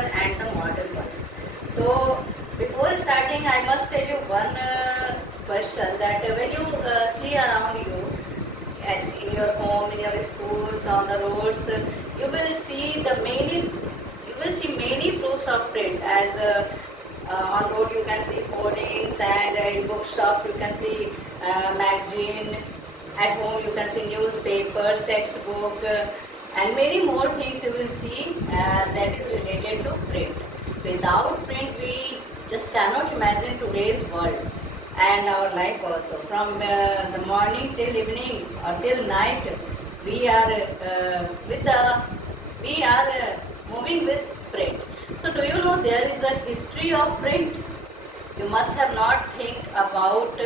one and the modern one. So before starting, I must tell you one question that when you see around you, in your home, in your schools, on the roads, you will see many proofs of print. As on road you can see hoardings, and in bookshops you can see magazine. At home you can see newspapers, textbook, and many more things you will see that is related to print. Without print, we just cannot imagine today's world and our life also. From the morning till evening or till night, we are moving with print. So, do you know there is a history of print? You must have not think about.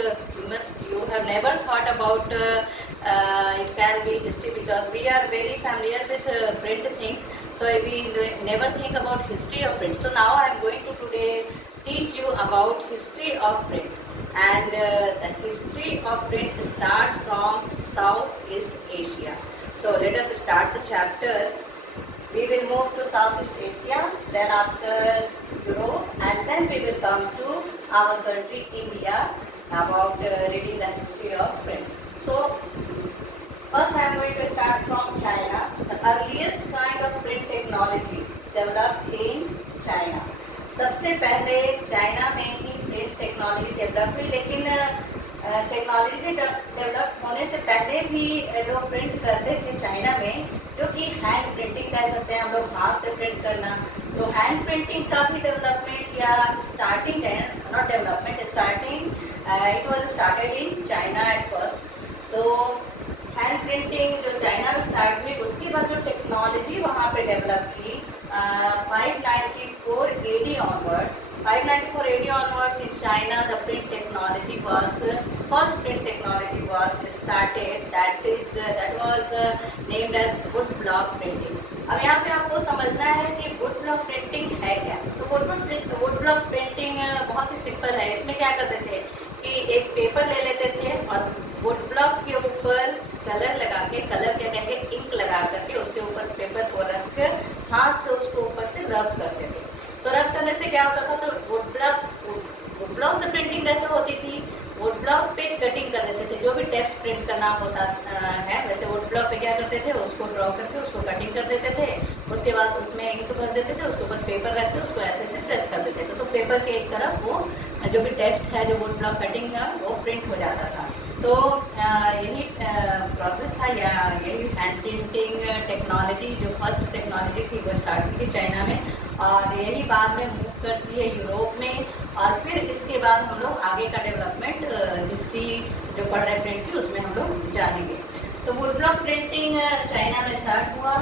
You have never thought about. It can be history because we are very familiar with print things. So we never think about history of print. So now I am going to today teach you about history of print. And the history of print starts from Southeast Asia. So let us start the chapter. We will move to Southeast Asia, then after Europe, and then we will come to our country India about reading the history of print. So first I am going to start from China. The earliest kind of print technology developed in China. सबसे पहले China में ही print technology develop हुई, लेकिन technology develop होने से पहले भी लोग प्रिंट करते थे चाइना में, जो कि हैंड प्रिंटिंग कह सकते हैं हम लोग, हाथ से प्रिंट करना. तो हैंड प्रिंटिंग का भी डेवलपमेंट या स्टार्टिंग है, not development, starting it was started in China at first. तो हैंड प्रिंटिंग जो चाइना में स्टार्ट हुई, उसके बाद जो टेक्नोलॉजी वहाँ पे डेवलप की 594 AD onwards. 594 AD onwards in China, the print technology was first print technology was started. That was named as wood block printing. अब यहाँ पे आपको समझना है कि वुड ब्लॉक प्रिंटिंग है क्या. तो वुड ब्लॉक प्रिंटिंग बहुत ही सिंपल है. इसमें क्या करते थे कि एक पेपर ले लेते थे और वुड ब्लॉक के ऊपर कलर लगा के, कलर क्या कहेंगे, इंक लगा करके उसके ऊपर पेपर को रख कर हाथ से उसको ऊपर से रब करते थे. तो रब करने से क्या होता था, तो वुड ब्लॉक से प्रिंटिंग कैसे होती थी, वुड ब्लॉक पे कटिंग कर देते थे. जो भी टेक्स्ट प्रिंट करना होता है, वैसे वुड ब्लॉक पे क्या करते थे, उसको ड्रॉ करके उसको कटिंग कर देते थे. उसके बाद उसमें इंक भर देते थे, उसके ऊपर पेपर रख के उसको ऐसे ऐसे प्रेस कर देते थे. तो पेपर के एक तरफ वो जो भी टेक्स्ट है, जो वुड ब्लॉक कटिंग है, वो प्रिंट हो जाता था. तो यही प्रोसेस था, या यही हैंड प्रिंटिंग टेक्नोलॉजी जो फर्स्ट टेक्नोलॉजी थी वो स्टार्ट की थी चाइना में, और यही बाद में मूव करती है यूरोप में. और फिर इसके बाद हम लोग आगे का डेवलपमेंट हिस्ट्री जो पढ़ रहे प्रिंट की उसमें हम लोग जानेंगे. तो वुड ब्लॉक प्रिंटिंग चाइना में स्टार्ट हुआ,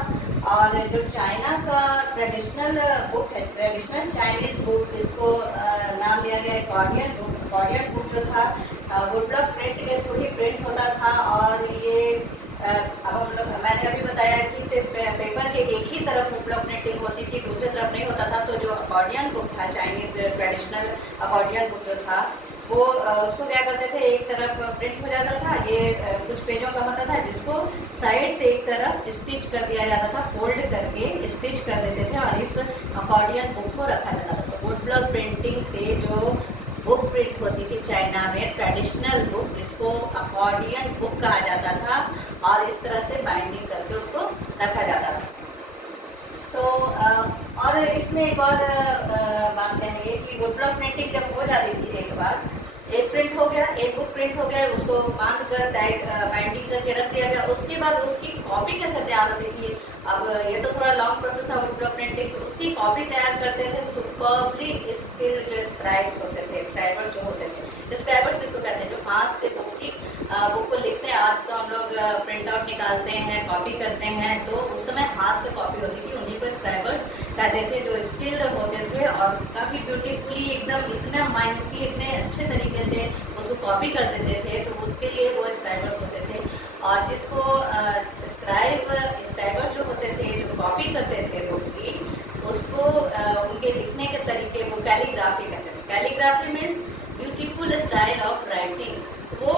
और जो चाइना का ट्रेडिशनल बुक है, ट्रेडिशनल चाइनीज बुक, इसको नाम दिया गया कॉर्डियन बुक. कॉर्डियन बुक जो था वुड ब्लॉक प्रिंट के थ्रू ही प्रिंट होता था. और ये अब हम लोग, मैंने अभी बताया कि सिर्फ पेपर के एक ही तरफ वुड ब्लॉक प्रिंटिंग होती थी, दूसरी तरफ नहीं होता था. तो जो अकॉर्डियन बुक था, चाइनीज ट्रेडिशनल अकॉर्डियन बुक जो था, वो उसको क्या करते थे, एक तरफ प्रिंट हो जाता था, ये कुछ पेजों का होता था, जिसको साइड से एक तरफ स्टिच कर दिया जाता था, फोल्ड करके स्टिच कर देते थे, और इस अकॉर्डियन बुक को रखा जाता था. तो वुड ब्लॉक प्रिंटिंग से जो बुक प्रिंट होती थी चाइना में, ट्रेडिशनल बुक, जिसको अकॉर्डियन बुक कहा जाता था, और इस तरह से बाइंडिंग करके उसको रखा जाता था. तो और इसमें एक और बात कहेंगे कि वुड ब्लॉक प्रिंटिंग जब हो जाती थी, एक बार एक प्रिंट हो गया, एक बुक प्रिंट हो गया, उसको बांध कर टाइट बाइंडिंग करके रख दिया गया. उसके बाद उसकी कॉपी कैसे तैयार होती थी, अब ये तो थोड़ा लॉन्ग प्रोसेस था वुड ब्लॉक प्रिंटिंग. तो उसकी कॉपी तैयार करते थे सुपरबली स्किल्ड जो स्क्राइब्स होते थे, स्क्राइबर्स जो होते थे. स्क्राइबर्स किसको कहते हैं, जो हाथ से बुक को लिखते हैं. आज तो हम लोग प्रिंट आउट निकालते हैं, कॉपी करते हैं, तो उस समय हाथ से कॉपी होती थी, उन्हीं को स्क्राइबर्स कहते थे, जो स्किल्ड होते थे और काफ़ी ब्यूटीफुली एकदम इतना माइंडफुली इतने अच्छे तरीके से उसको कॉपी कर देते थे. तो उसके लिए वो स्क्राइबर्स होते थे. और जिसको स्क्राइबर्स जो होते थे, जो कॉपी करते थे बुक की, उसको उनके लिखने के तरीके वो कैलीग्राफी कहते थे. Calligraphy means beautiful style of writing. वो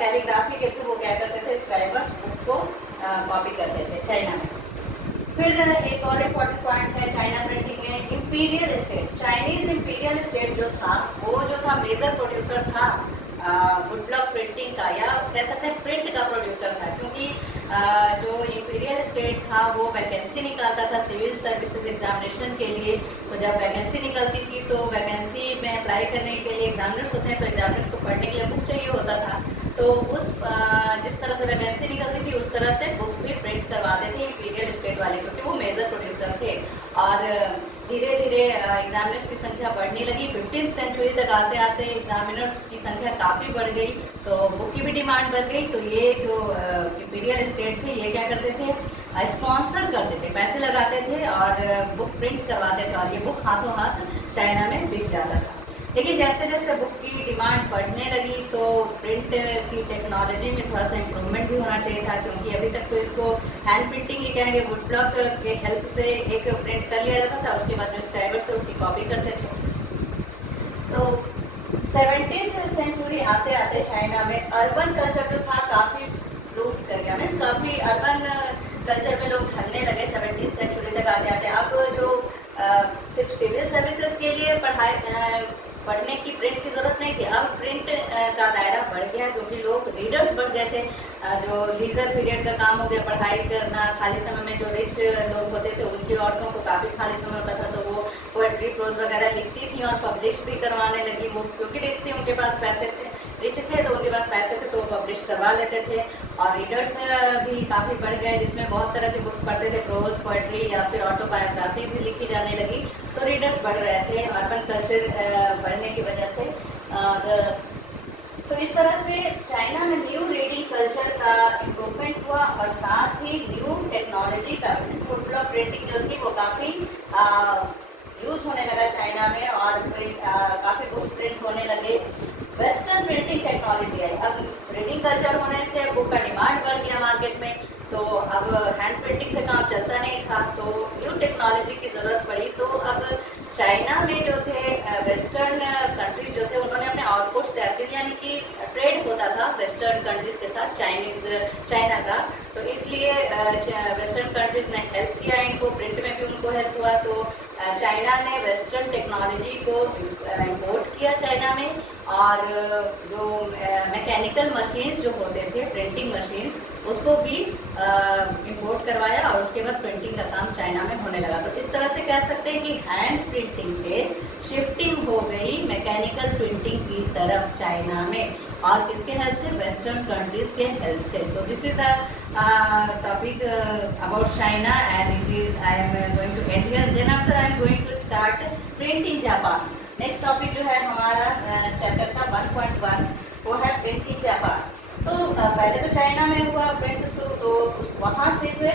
कैलीग्राफी के थ्रू वो क्या करते थे, स्क्राइबर्स बुक को कॉपी करते थे चाइना में. फिर एक और इम्पॉर्टेंट पॉइंट है चाइना प्रिंटिंग में imperial state, Chinese imperial state जो था वो जो था मेजर प्रोड्यूसर था वुड ब्लॉक प्रिंटिंग का, या कह सकते हैं प्रिंट का प्रोड्यूसर था, क्योंकि जो इम्पीरियल स्टेट था वो वैकेंसी निकालता था सिविल सर्विसेज एग्जामिनेशन के लिए। तो जब वैकेंसी निकलती थी तो वैकेंसी में अप्लाई करने के लिए एग्जामिनर्स होते हैं, तो एग्जामिनर्स को पढ़ने के लिए बुक चाहिए होता था। तो उस जिस तरह से वैकेंसी निकलती थी उस तरह से बुक भी प्रिंट करवाते थे इम्पीरियल स्टेट वाले, क्योंकि वो मेजर प्रोड्यूसर थे। और धीरे धीरे एग्जामिनर्स की संख्या बढ़ने लगी। 15th सेंचुरी तक आते आते एग्जामिनर्स की संख्या काफ़ी बढ़ गई, तो बुक की भी डिमांड बढ़ गई। तो ये जो इम्पीरियल स्टेट थे ये क्या करते थे, स्पॉन्सर करते थे, पैसे लगाते थे और बुक प्रिंट करवाते थे, और ये बुक हाथों हाथ चाइना में बिक जाता था। लेकिन जैसे जैसे बुक की डिमांड बढ़ने लगी तो प्रिंट की टेक्नोलॉजी में थोड़ा सा इम्प्रूवमेंट भी होना चाहिए था, क्योंकि अभी तक तो इसको हैंड प्रिंटिंग ही कहेंगे, वुड ब्लॉक के हेल्प से एक प्रिंट कर लिया जाता था, उसके बाद जो स्क्राइबर्स थे उसकी कॉपी करते थे। तो 17th सेंचुरी आते आते चाइना में अर्बन कल्चर जो था काफ़ी रूट कर गया, मीन्स काफ़ी अर्बन कल्चर में लोग ढलने लगे 17th सेंचुरी तक आते आते। अब जो सिर्फ सिविल सर्विसेज के लिए पढ़ने की प्रिंट की जरूरत नहीं थी, अब प्रिंट का दायरा बढ़ गया, क्योंकि लोग रीडर्स बढ़ गए थे। जो लीजर पीरियड का काम हो गया, पढ़ाई करना, खाली समय में जो रिच लोग होते थे उनकी औरतों को काफ़ी खाली समय होता था, तो वो पोएट्री प्रोज वगैरह लिखती थी और पब्लिश भी करवाने लगी वो, क्योंकि रिच थी, उनके पास पैसे थे, रिच थे तो उनके पास पैसे थे तो वो पब्लिश करवा लेते थे। और रीडर्स भी काफ़ी बढ़ गए, जिसमें बहुत तरह की बुक्स पढ़ते थे, प्रोज, पोएट्री या फिर ऑटोबायोग्राफी भी लिखी जाने लगी, तो रीडर्स बढ़ रहे थे अर्बन कल्चर बढ़ने की वजह से। तो इस तरह से चाइना में न्यू रीडिंग कल्चर का इम्प्रूवमेंट हुआ, और साथ ही न्यू टेक्नोलॉजी का वुड ब्लॉक प्रिंटिंग जो थी वो काफ़ी यूज होने लगा चाइना में, और काफ़ी बुक्स प्रिंट होने लगे। वेस्टर्न प्रिंटिंग टेक्नोलॉजी आई, अब रीडिंग कल्चर होने से बुक का डिमांड बढ़ गया मार्केट में, तो अब हैंड प्रिंटिंग से काम चलता नहीं था, तो न्यू टेक्नोलॉजी की ज़रूरत पड़ी। तो अब चाइना में जो थे वेस्टर्न कंट्रीज जो थे उन्होंने अपने आउटपुट्स तैयार किए, यानी कि ट्रेड होता था वेस्टर्न कंट्रीज के साथ चाइना का, तो इसलिए वेस्टर्न कंट्रीज ने हेल्प किया इनको, प्रिंट में भी उनको हेल्प हुआ। तो चाइना ने वेस्टर्न टेक्नोलॉजी को इम्पोर्ट किया चाइना में, और जो मैकेनिकल मशीन्स जो होते थे प्रिंटिंग मशीन्स उसको भी इम्पोर्ट करवाया, और उसके बाद प्रिंटिंग का काम चाइना में होने लगा। तो इस तरह से कह सकते हैं कि हैंड प्रिंटिंग से शिफ्टिंग हो गई मैकेनिकल प्रिंटिंग की तरफ चाइना में, और किसके हेल्प से, वेस्टर्न कंट्रीज के हेल्प से। तो this is the topic about China and it is I am going to end here, then after I am going to start print in Japan. Next topic जो है हमारा chapter का 1.1 वो है print in Japan. तो पहले तो China में हुआ प्रिंट शुरू, तो वहाँ से फिर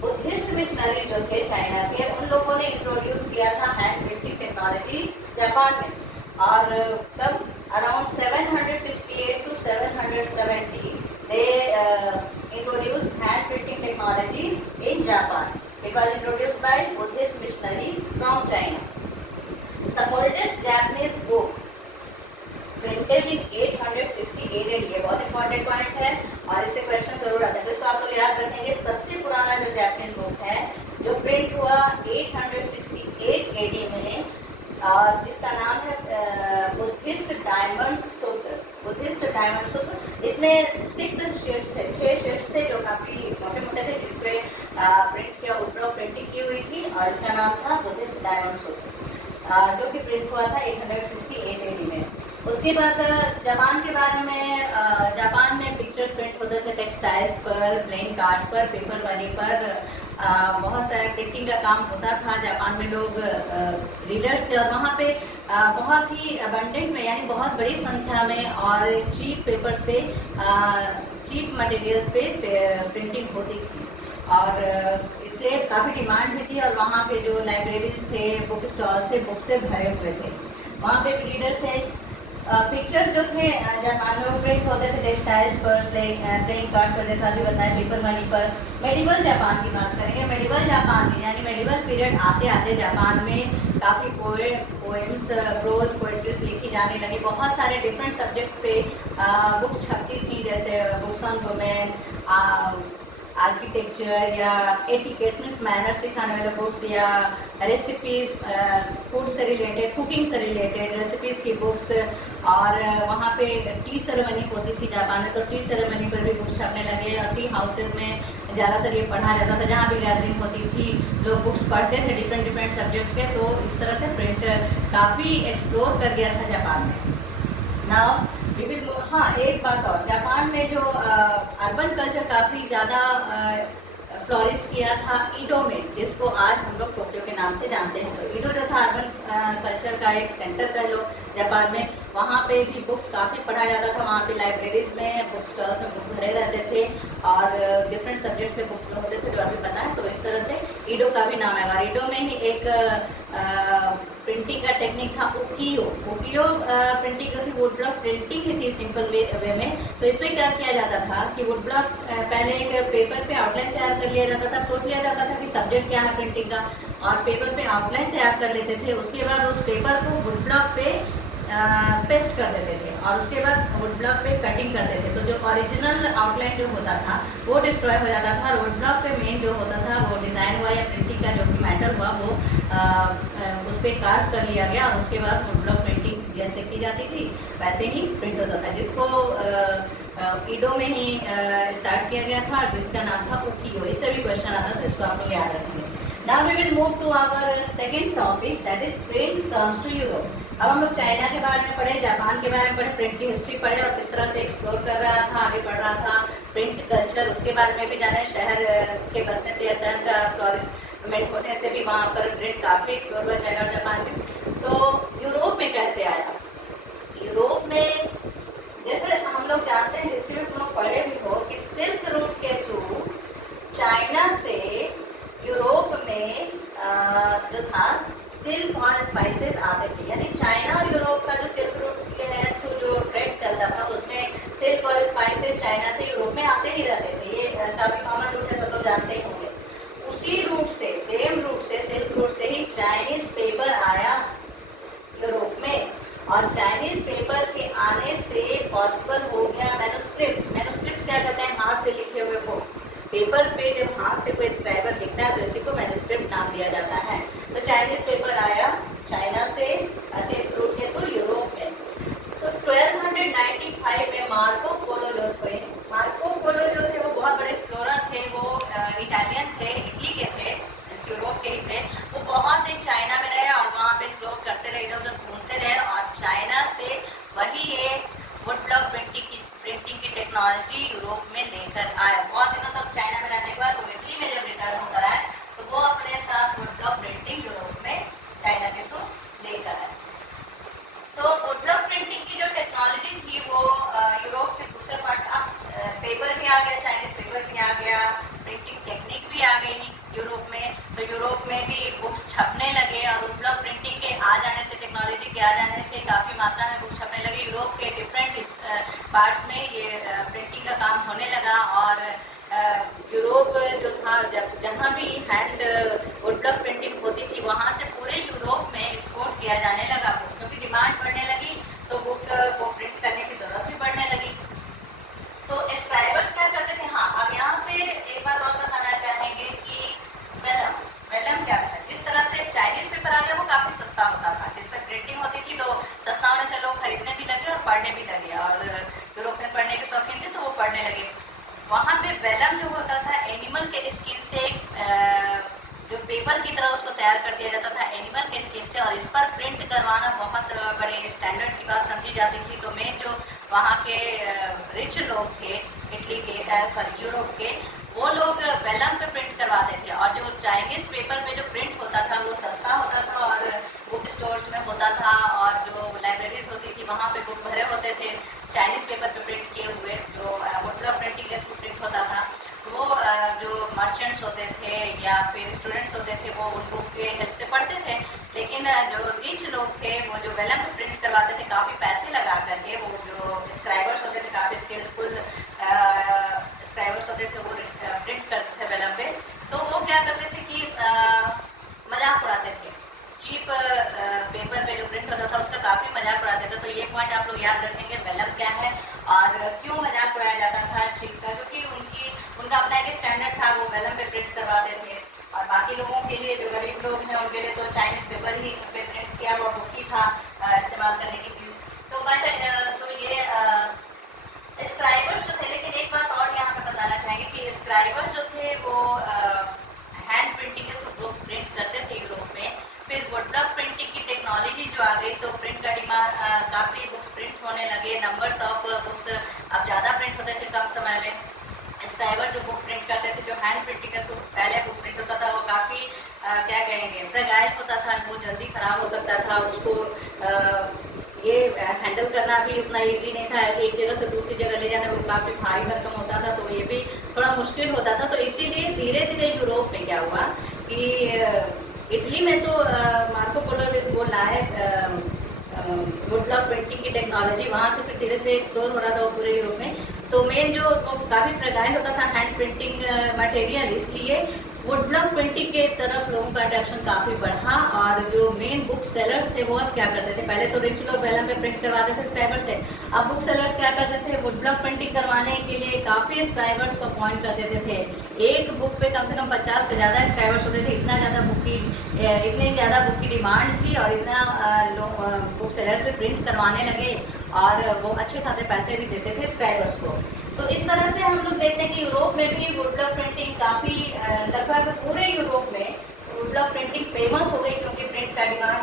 बुद्धिस्ट मिशनरी जो थे चाइना के, उन लोगों ने इंट्रोड्यूस किया था हैंड प्रिंटिंग टेक्नोलॉजी जापान में। और तब around 768 to 770 they introduce hand printing technology in Japan. It was introduced by Buddhist missionary from China. The oldest Japanese book printed in 868 AD, ये बहुत इंपॉर्टेंट पॉइंट है और इससे क्वेश्चन जरूर आता है। दोस्तों आप लोग याद रखेंगे सबसे पुराना जो जापानीज बुक है जो प्रिंट हुआ 868 AD में, और जिसका नाम है बुद्धिस्ट डायमंड सूत्र। बुद्धिस्ट डायमंड सूत्र, इसमें 6 शीट्स थे, 6 शीट्स थे जो काफ़ी मोटे मोटे थे, जिसपे प्रिंट किया उपरोक्त प्रिंटिंग की हुई थी, और इसका नाम था बुद्धिस्ट डायमंड सूत्र, जो कि प्रिंट हुआ था 868 AD में। उसके बाद जापान के बारे में, जापान में पिक्चर्स प्रिंट होते थे टेक्सटाइल्स पर, प्लेइंग कार्ड्स पर, पेपर मनी पर, बहुत सारे प्रिंटिंग का काम होता था। जापान में लोग रीडर्स थे, और वहाँ पे बहुत ही अबंडेंट में, यानी बहुत बड़ी संख्या में और चीप पेपर्स पे, चीप मटेरियल्स पे प्रिंटिंग होती थी, और इसलिए काफ़ी डिमांड भी थी। और वहाँ पे जो लाइब्रेरीज थे, बुक स्टॉल्स थे, बुक से भरे हुए थे, वहाँ पे रीडर्स थे। पिक्चर्स जो थे जापान में प्रिंट होते थे टेक्सटाइल्स पर, प्लेइंग कार्ड्स पर, जैसा भी बताया, पेपर मनी पर। मेडिवल जापान की बात करेंगे, मेडिवल जापान में यानी मेडिवल पीरियड आते आते जापान में काफ़ी पोएम्स, प्रोज, पोएट्रीज लिखी जाने लगी। बहुत सारे डिफरेंट सब्जेक्ट पे बुक्स छपती थी, जैसे बुक्स ऑन वुमेन, आर्किटेक्चर या एटिकेट्स मीन्स मैनर्स सिखाने वाले बुक्स, या रेसिपीज, फूड से रिलेटेड, कुकिंग से रिलेटेड रेसिपीज़ की बुक्स। और वहाँ पे टी सेरेमनी होती थी जापान में, तो टी सेरेमनी पर भी बुक्स छपने लगे। और टी हाउसेज में ज़्यादातर ये पढ़ा जाता था, जहाँ भी गैदरिंग होती थी लोग बुक्स पढ़ते थे डिफरेंट सब्जेक्ट्स के। तो इस तरह से प्रिंट काफ़ी एक्सप्लोर कर गया था जापान में। नाउ वी विल, हाँ एक बात और, जापान में जो अर्बन कल्चर काफ़ी ज़्यादा फ्लोरिश किया था ईडो में, जिसको आज हम लोग टोक्यो के नाम से जानते हैं। तो ईडो जो था अर्बन कल्चर का एक सेंटर था जो जापान में, वहाँ पे भी बुक्स काफ़ी पढ़ा जाता था। वहाँ पे लाइब्रेरीज में, बुक स्टॉल्स में बुक भरे रहते थे और डिफरेंट सब्जेक्ट्स के बुक्स होते थे जो अभी पता है। तो इस तरह से ईडो का भी नाम है। और ईडो में ही एक प्रिंटिंग का टेक्निक था उकियो। उकियो प्रिंटिंग जो थी वुड ब्लॉक प्रिंटिंग ही थी सिंपल वे में। तो इसमें क्या किया जाता था कि वुड ब्लॉक पहले एक पेपर पे आउटलाइन तैयार कर लिया जाता था, सोच लिया जाता था कि सब्जेक्ट क्या है प्रिंटिंग का, और पेपर पे आउटलाइन तैयार कर लेते थे। उसके बाद उस पेपर को वुड ब्लॉक पे पेस्ट कर देते थे और उसके बाद वुड ब्लॉक पे कटिंग करते थे। तो जो ओरिजिनल आउटलाइन जो होता था वो डिस्ट्रॉय हो जाता था, और वुड ब्लॉक पे मेन जो होता था वो डिज़ाइन हुआ या प्रिंटिंग का जो भी मैटर हुआ वो उस पर कार्व कर लिया गया। और उसके बाद वुड ब्लॉक प्रिंटिंग जैसे की जाती थी वैसे ही प्रिंट होता था, जिसको ईडो में ही स्टार्ट किया गया था, जिसका नाम था उकियो। इससे भी क्वेश्चन आता था, इसको आप लोग याद रखेंगे। Now we will move to our second topic, that is print comes to Europe. अब हम लोग चाइना के बारे में पढ़े, जापान के बारे में पढ़े, प्रिंट की हिस्ट्री पढ़े और किस तरह से एक्सप्लोर कर रहा था, आगे बढ़ रहा था प्रिंट कल्चर, उसके बारे में भी जाने। शहर के बसने से या शहर का फ्लोरिशमेंट होने से भी वहाँ पर प्रिंट काफ़ी एक्सप्लोर हुआ चाइना और जापान में। तो यूरोप में कैसे आया? यूरोप में जैसे हम लोग जानते हैं, हिस्ट्री में तुम लोग पढ़े भी हो कि सिल्क रूट के थ्रू चाइना से यूरोप में जो था सिल्क और स्पाइसेस आते थे। यानी चाइना और यूरोप का जो सिल्क रूट के थ्रू जो ट्रेड चलता था उसमें सिल्क और स्पाइसेस चाइना से यूरोप में आते ही रहते थे। ये काफ़ी कॉमन रूट है, सब लोग जानते ही होंगे। उसी रूट से, सेम रूट से, सिल्क रूट से ही चाइनीज पेपर आया यूरोप में, और चाइनीज पेपर के आने से पॉसिबल हो गया मैन्युस्क्रिप्ट्स। मैन्युस्क्रिप्ट्स क्या कहते हैं? हाथ से लिखे हुए वो पेपर पे जब हाथ से कोई स्क्राइबर लिखता है तो इसी को मैन्युस्क्रिप्ट नाम दिया जाता है। तो चाइनीज पेपर आया चाइना से सिल्क रूट के थ्रू यूरोप में। तो 1295 में मार्को पोलो जो थे, मार्को पोलो जो थे वो बहुत बड़े एक्सप्लोरर थे। वो इटालियन थे, इटली के थे, यूरोप के ही थे। वो बहुत दिन चाइना में रहे और वहाँ पे एक्सप्लोर करते रहे, इधर उधर घूमते रहे, और चाइना से वही ये वुड ब्लॉक प्रिंटिंग की टेक्नोलॉजी यूरोप में लेकर आया। बहुत दिनों तक चाइना में रहने के बाद वो इटली में जब रिटर्न होकर आए तो वो अपने साथ वुड ब्लॉक प्रिंटिंग यूरोप में चाइना के थ्रू लेकर आए। तो वुड ब्लॉक प्रिंटिंग की जो टेक्नोलॉजी थी वो यूरोप के दूसरे पार्ट, अब पेपर भी आ गया, चाइनीज पेपर भी आ गया, प्रिंटिंग टेक्निक भी आ गई यूरोप में। तो यूरोप में भी बुक्स छपने लगे और वुड ब्लॉक प्रिंटिंग के आ जाने से, टेक्नोलॉजी के आ जाने से काफ़ी मात्रा में बुक्स छपने लगे। यूरोप के डिफरेंट पार्ट्स में ये प्रिंटिंग का काम होने लगा, और यूरोप जो था, जहाँ भी हैंड वुड ब्लॉक प्रिंटिंग होती थी वहाँ से पूरे यूरोप में एक्सपोर्ट किया जाने लगा बुक, क्योंकि डिमांड बढ़ने लगी तो बुक को प्रिंट करने की ज़रूरत भी बढ़ने लगी। तो स्क्राइबर्स क्या करते थे? हाँ, अब यहाँ पे एक बात और बताना चाहेंगे कि वेलम क्या था। जिस तरह से चाइनीज पेपर आ गया वो काफ़ी सस्ता होता था, जिस पर प्रिंटिंग होती थी, तो सस्ता होने से लोग खरीदने भी लगे और पढ़ने भी लगे, और यूरोप में पढ़ने के शौकीन थे तो वो पढ़ने लगे। वहाँ पे वेलम जो होता था एनिमल के स्किन से, जो पेपर की तरह उसको तैयार कर दिया जाता था एनिमल के स्किन से, और इस पर प्रिंट करवाना बहुत बड़े स्टैंडर्ड की बात समझी जाती थी। तो मेन जो वहाँ के रिच लोग थे इटली के, यूरोप के, वो लोग वेलम पे प्रिंट करवाते थे, और जो चाइनीज पेपर पे जो प्रिंट होता था वो सस्ता होता था और बुक स्टोर्स में होता था, और जो लाइब्रेरीज होती थी वहाँ पे बुक भरे होते थे चाइनीज पेपर पे प्रिंट किए हुए, जो वुड ब्लॉक प्रिंटिंग के थ्रू प्रिंट होता था। वो जो मर्चेंट्स होते थे या फिर स्टूडेंट्स होते थे वो उन बुक के हेल्प से पढ़ते थे, लेकिन जो रिच लोग थे वो जो वेलम पे प्रिंट करवाते थे काफ़ी पैसे लगा करके, वो जो स्क्राइबर्स होते थे काफ़ी स्किलफुल स्क्राइबर्स होते थे वो प्रिंट करते थे वेलम पे। तो वो क्या करते थे कि मजाक उड़ाते थे, चीप पेपर पे जो प्रिंट होता था उसका काफ़ी मजाक उड़ाते थे। तो ये पॉइंट आप लोग याद रखेंगे, वेलम क्या है और क्यों मजाक उड़ाया जाता था चीप का, क्योंकि उनका अपना एक स्टैंडर्ड था इस्तेमाल करने की चीज़। तो ये स्क्राइबर्स जो थे, लेकिन एक बात और यहाँ पे बताना चाहेंगे कि स्क्राइबर्स जो थे वो हैंड प्रिंटिंग के थ्रू बुक प्रिंट करते थे यूरोप में। फिर वुडब्लॉक प्रिंटिंग की टेक्नोलॉजी जो आ गई तो प्रिंट का डिमांड, काफ़ी बुक्स प्रिंट होने लगे, नंबर्स ऑफ बुक्स अब ज़्यादा प्रिंट होते थे कम समय में। स्क्राइबर जो बुक प्रिंट करते थे, जो हैंड प्रिंटिंग के थ्रू पहले बुक प्रिंट होता था, वो काफ़ी क्या कहेंगे फ्रेगाइल होता था, वो जल्दी ख़राब हो सकता था, उसको ये हैंडल करना भी उतना इजी नहीं था, एक जगह से दूसरी जगह ले जाना वो काफ़ी भारी भरकम होता था, तो ये भी थोड़ा मुश्किल होता था। तो इसीलिए धीरे धीरे यूरोप में क्या हुआ कि इटली में तो मार्को पोलो ने वो लाए वुडब्लॉक प्रिंटिंग की टेक्नोलॉजी, वहाँ से फिर धीरे धीरे एक्सप्लोर हो रहा था पूरे यूरोप में। तो मेन जो वो काफ़ी फ्रेगाइल होता था हैंड प्रिंटिंग मटेरियल, इसलिए वुडब्लॉक प्रिंटिंग के तरफ लोगों का अट्रैक्शन काफ़ी बढ़ा। और जो मेन बुक सेलर्स थे वो अब क्या करते थे, पहले तो रिच लोग वेलम पे प्रिंट करवाते थे स्क्राइबर से, अब बुक सेलर्स क्या करते थे, वुडब्लॉक प्रिंटिंग करवाने के लिए काफ़ी स्क्राइबर्स को अपॉइंट कर देते थे। एक बुक पे कम से कम 50 से ज़्यादा स्क्राइबर्स होते थे, इतनी ज़्यादा बुक की डिमांड थी और इतना बुक सेलर्स पे प्रिंट करवाने लगे और वो अच्छे खासे पैसे भी देते थे स्क्राइबर्स को। तो इस तरह से हम लोग देखते हैं कि यूरोप में भी वुडब्लॉक प्रिंटिंग काफ़ी लगभग पूरे यूरोप में वुडब्लॉक प्रिंटिंग फेमस हो गई, क्योंकि प्रिंट का डिमांड,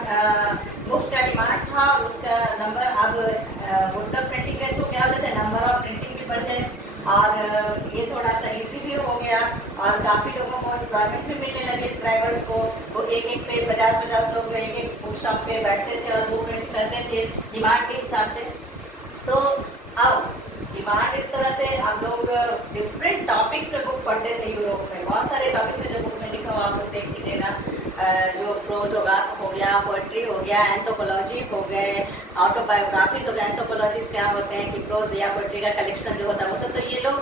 बुक्स का डिमांड था, उसका नंबर अब वुडब्लॉक प्रिंटिंग के थ्रू क्या होता है, नंबर ऑफ प्रिंटिंग भी बढ़ गए और ये थोड़ा सा ईजी भी हो गया और काफ़ी लोगों को एम्प्लॉयमेंट भी मिलने लगे स्क्राइबर्स को। वो एक पे 50 लोग एक बुक शॉप पे बैठते थे और वो प्रिंट करते थे डिमांड के हिसाब से। तो अब डिमांड इस तरह से हम लोग डिफरेंट टॉपिक्स पे बुक पढ़ते थे यूरोप में, बहुत सारे टॉपिक्स है जो बुक में लिखा हुआ आप लोग देख लीजिएगा, जो प्रोज हो गया, पोएट्री हो गया, एंथ्रोपोलॉजी हो गए, ऑटोबायोग्राफीज हो गए। एंथ्रोपोलॉजीज क्या होते हैं कि प्रोज या पोएट्री का कलेक्शन जो होता है वो सब, तो ये लोग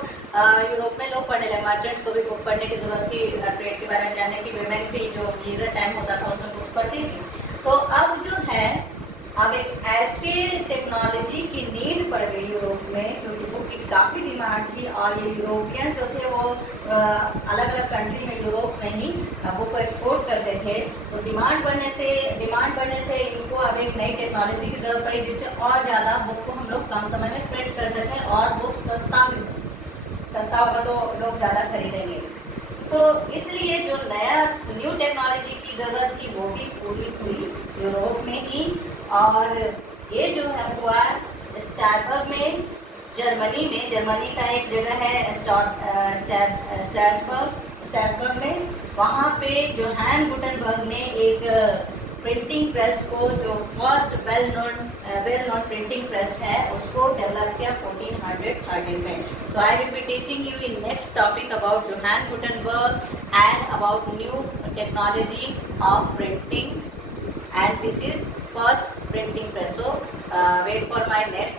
यूरोप में लोग पढ़ने लगे। मर्चेंट्स को भी बुक पढ़ने की जरूरत थी, ट्रेड के बारे में जानने की, वेमेन भी जो लीजर टाइम होता था उसमें बुक्स पढ़ती थी। तो अब जो है अब एक ऐसे टेक्नोलॉजी की नीड पड़ गई यूरोप में, क्योंकि बुक की काफ़ी डिमांड थी और ये यूरोपियन जो थे वो अलग अलग कंट्री में यूरोप में ही बुक को एक्सपोर्ट करते थे। तो डिमांड बढ़ने से इनको अब एक नई टेक्नोलॉजी की ज़रूरत पड़ी, जिससे और ज़्यादा बुक को हम लोग कम समय में प्रिंट कर सकें और वो सस्ता होगा तो लोग ज़्यादा खरीदेंगे। तो इसलिए जो न्यू टेक्नोलॉजी की ज़रूरत थी वो भी पूरी हुई यूरोप में ही। और ये जो है हुआ स्ट्रासबर्ग में, जर्मनी का एक जगह है स्ट्रासबर्ग में, वहाँ पे जोहान गुटेनबर्ग ने एक प्रिंटिंग प्रेस को, जो first well known printing press है, उसको डेवलप किया 1430 में। So I will be teaching you in next topic about Johann Gutenberg and about new technology of printing, and this is first printing press. So wait for my next